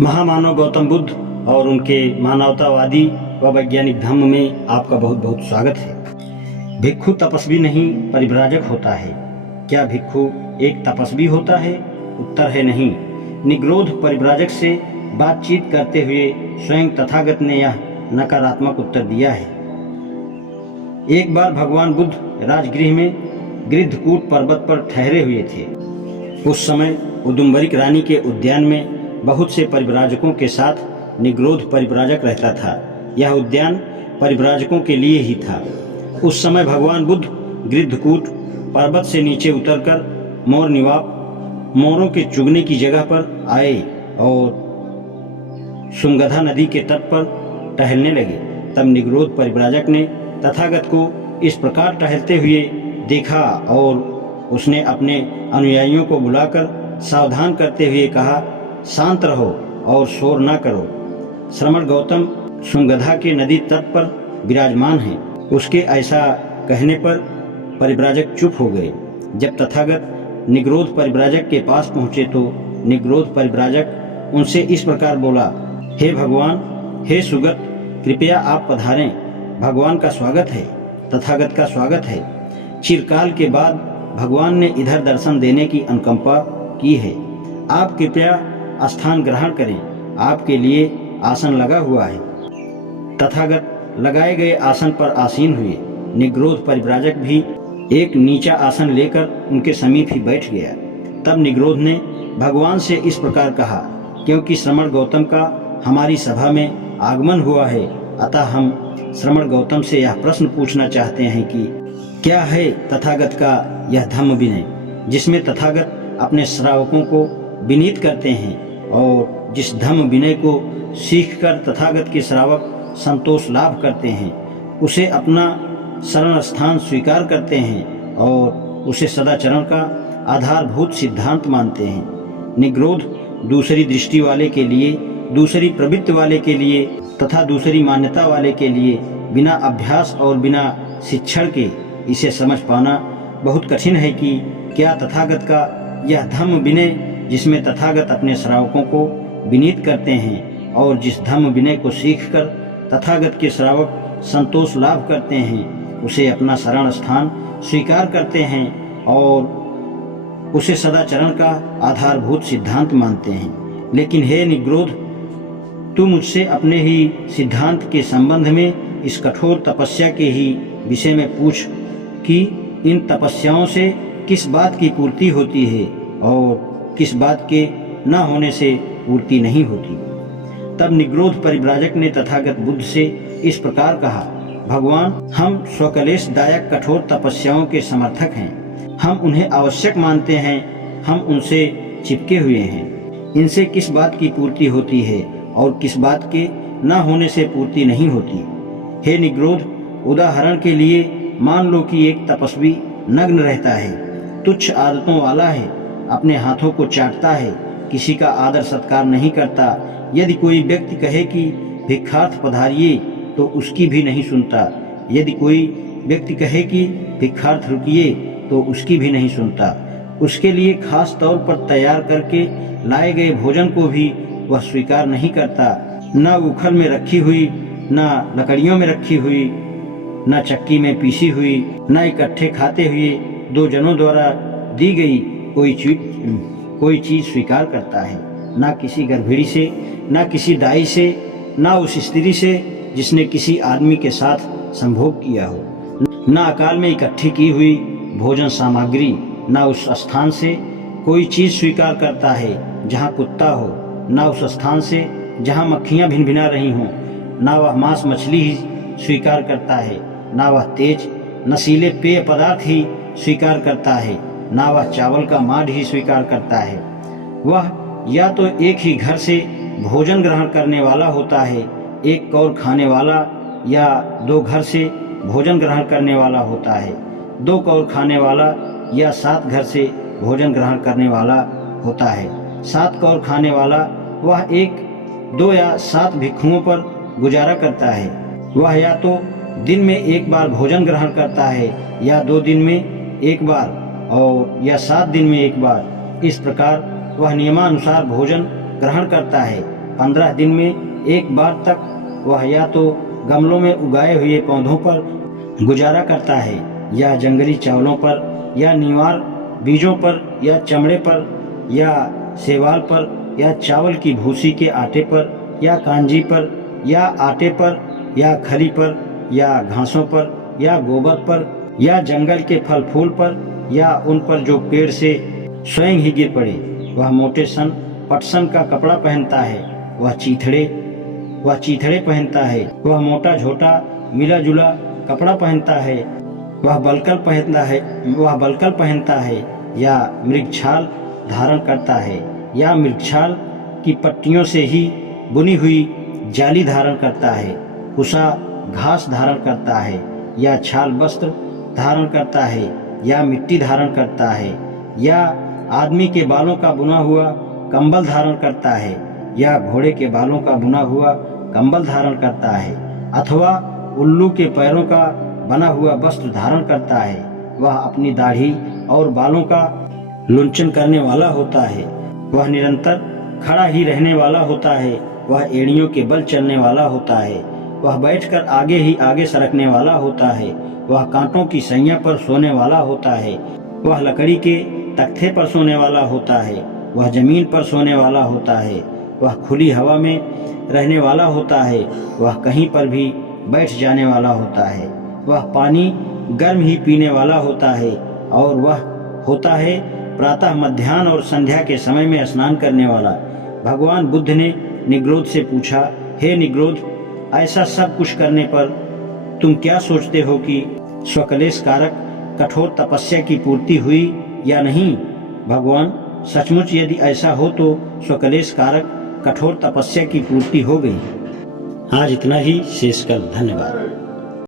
महामानव गौतम बुद्ध और उनके मानवतावादी व वैज्ञानिक धम्म में आपका बहुत बहुत स्वागत है। भिक्षु तपस्वी नहीं परिव्राजक होता है। क्या भिक्षु एक तपस्वी होता है? उत्तर है नहीं। निग्रोध परिव्राजक से बातचीत करते हुए स्वयं तथागत ने यह नकारात्मक उत्तर दिया है। एक बार भगवान बुद्ध राजगृह में गृद्धकूट पर्वत पर ठहरे हुए थे। उस समय उदुम्बरिक रानी के उद्यान में बहुत से परिव्राजकों के साथ निग्रोध परिव्राजक रहता था। यह उद्यान परिव्राजकों के लिए ही था। उस समय भगवान बुद्ध गृद्धकूट पर्वत से नीचे उतरकर मोर निवाप मोरों के चुगने की जगह पर आए और सुमगधा नदी के तट पर टहलने लगे। तब निग्रोध परिव्राजक ने तथागत को इस प्रकार टहलते हुए देखा और उसने अपने अनुयायियों को बुलाकर सावधान करते हुए कहा, शांत रहो और शोर न करो। श्रमण गौतम सुमगधा के नदी तट पर विराजमान हैं। उसके ऐसा कहने पर परिव्राजक चुप हो गए। जब तथागत निग्रोध परिव्राजक के पास पहुंचे तो निग्रोध परिव्राजक उनसे इस प्रकार बोला, हे भगवान, हे सुगत, कृपया आप पधारें। भगवान का स्वागत है, तथागत का स्वागत है। चिरकाल के बाद भगवान ने इधर दर्शन देने की अनुकंपा की है। आप कृपया स्थान ग्रहण करें, आपके लिए आसन लगा हुआ है। तथागत लगाए गए आसन पर आसीन हुए। निग्रोध परिव्राजक भी एक नीचा आसन लेकर उनके समीप ही बैठ गया। तब निग्रोध ने भगवान से इस प्रकार कहा, क्योंकि श्रमण गौतम का हमारी सभा में आगमन हुआ है, अतः हम श्रमण गौतम से यह प्रश्न पूछना चाहते हैं कि क्या है तथागत का यह धम्म विनय, जिसमें तथागत अपने श्रावकों को विनीत करते हैं और जिस धम्म विनय को सीखकर तथागत के श्रावक संतोष लाभ करते हैं, उसे अपना शरण स्थान स्वीकार करते हैं और उसे सदाचरण का आधारभूत सिद्धांत मानते हैं। निग्रोध दूसरी दृष्टि वाले के लिए, दूसरी प्रवृत्ति वाले के लिए तथा दूसरी मान्यता वाले के लिए बिना अभ्यास और बिना शिक्षण के इसे समझ पाना बहुत कठिन है कि क्या तथागत का यह धम्म विनय, जिसमें तथागत अपने श्रावकों को विनीत करते हैं और जिस धम्म विनय को सीखकर तथागत के श्रावक संतोष लाभ करते हैं, उसे अपना शरण स्थान स्वीकार करते हैं और उसे सदाचरण का आधारभूत सिद्धांत मानते हैं। लेकिन हे निग्रोध, तू मुझसे अपने ही सिद्धांत के संबंध में इस कठोर तपस्या के ही विषय में पूछ कि इन तपस्याओं से किस बात की पूर्ति होती है और किस बात के न होने से पूर्ति नहीं होती। तब निग्रोध परिव्राजक ने तथागत बुद्ध से इस प्रकार कहा, भगवान, हम स्वकलेशदायक कठोर तपस्याओं के समर्थक हैं। हम उन्हें आवश्यक मानते हैं। हम उनसे चिपके हुए हैं। इनसे किस बात की पूर्ति होती है और किस बात के न होने से पूर्ति नहीं होती। हे निग्रोध, उदाहरण के लिए मान लो कि एक तपस्वी नग्न रहता है, तुच्छ आदतों वाला है, अपने हाथों को चाटता है, किसी का आदर सत्कार नहीं करता। यदि कोई व्यक्ति कहे कि भिक्षार्थ पधारिए तो उसकी भी नहीं सुनता। यदि कोई व्यक्ति कहे कि भिक्षार्थ रुकिए तो उसकी भी नहीं सुनता। उसके लिए खास तौर पर तैयार करके लाए गए भोजन को भी वह स्वीकार नहीं करता। न उखल में रखी हुई, न लकड़ियों में रखी हुई, न चक्की में पीसी हुई, न इकट्ठे खाते हुए दो जनों द्वारा दी गई कोई चीज स्वीकार करता है। न किसी गर्भिणी से, न किसी दाई से, न उस स्त्री से जिसने किसी आदमी के साथ संभोग किया हो, न अकाल में इकट्ठी की हुई भोजन सामग्री, न उस स्थान से कोई चीज स्वीकार करता है जहाँ कुत्ता हो, न उस स्थान से जहाँ मक्खियाँ भिनभिना रही हों। न वह मांस मछली ही स्वीकार करता है, न वह तेज नशीले पेय पदार्थ ही स्वीकार करता है, न वह चावल का मांड ही स्वीकार करता है। वह या तो एक ही घर से भोजन ग्रहण करने वाला होता है, एक कौर खाने वाला, या दो घर से भोजन ग्रहण करने वाला होता है, दो कौर खाने वाला, या 7 घर से भोजन ग्रहण करने वाला होता है। 7 कौर खाने वाला वह 1, 2 या 7 भिक्षुओं पर गुजारा करता है। वह या तो दिन में एक बार भोजन ग्रहण करता है, या 2 दिन में एक बार, और या 7 दिन में एक बार। इस प्रकार वह नियमानुसार भोजन ग्रहण करता है। 15 दिन में एक बार तक वह या तो गमलों में उगाए हुए पौधों पर गुजारा करता है, या जंगली चावलों पर, या नीवार बीजों पर, या चमड़े पर, या सेवाल पर, या चावल की भूसी के आटे पर, या कांजी पर, या आटे पर, या खली पर, या घासों पर, या गोबर पर, या जंगल के फल फूल पर, या उन पर जो पेड़ से स्वयं ही गिर पड़े। वह मोटे सन पटसन का कपड़ा पहनता है, वह चीथड़े पहनता है, वह मोटा झोटा मिला जुला कपड़ा पहनता है, वह बलकल पहनता है, या मृगछाल धारण करता है, या मृगछाल की पट्टियों से ही बुनी हुई जाली धारण करता है, कुसा घास धारण करता है, या छाल वस्त्र धारण करता है, या मिट्टी धारण करता है, या आदमी के बालों का बुना हुआ कंबल धारण करता है, या घोड़े के बालों का बुना हुआ कंबल धारण करता है, अथवा उल्लू के पैरों का बना हुआ वस्त्र धारण करता है। वह अपनी दाढ़ी और बालों का लुंचन करने वाला होता है, वह निरंतर खड़ा ही रहने वाला होता है, वह एड़ियों के बल चलने वाला होता है, वह बैठकर आगे ही आगे सरकने वाला होता है, वह कांटों की सैया पर सोने वाला होता है, वह लकड़ी के तख्ते पर सोने वाला होता है, वह जमीन पर सोने वाला होता है, वह खुली हवा में रहने वाला होता है, वह कहीं पर भी बैठ जाने वाला होता है, वह पानी गर्म ही पीने वाला होता है, और वह होता है प्रातः मध्याह्न और संध्या के समय में स्नान करने वाला। भगवान बुद्ध ने निग्रोध से पूछा, हे निग्रोध, ऐसा सब कुछ करने पर तुम क्या सोचते हो कि स्वकलेश कारक कठोर तपस्या की पूर्ति हुई या नहीं? भगवान, सचमुच यदि ऐसा हो तो स्वकलेश कारक कठोर तपस्या की पूर्ति हो गई। आज इतना ही, शेष कल। धन्यवाद।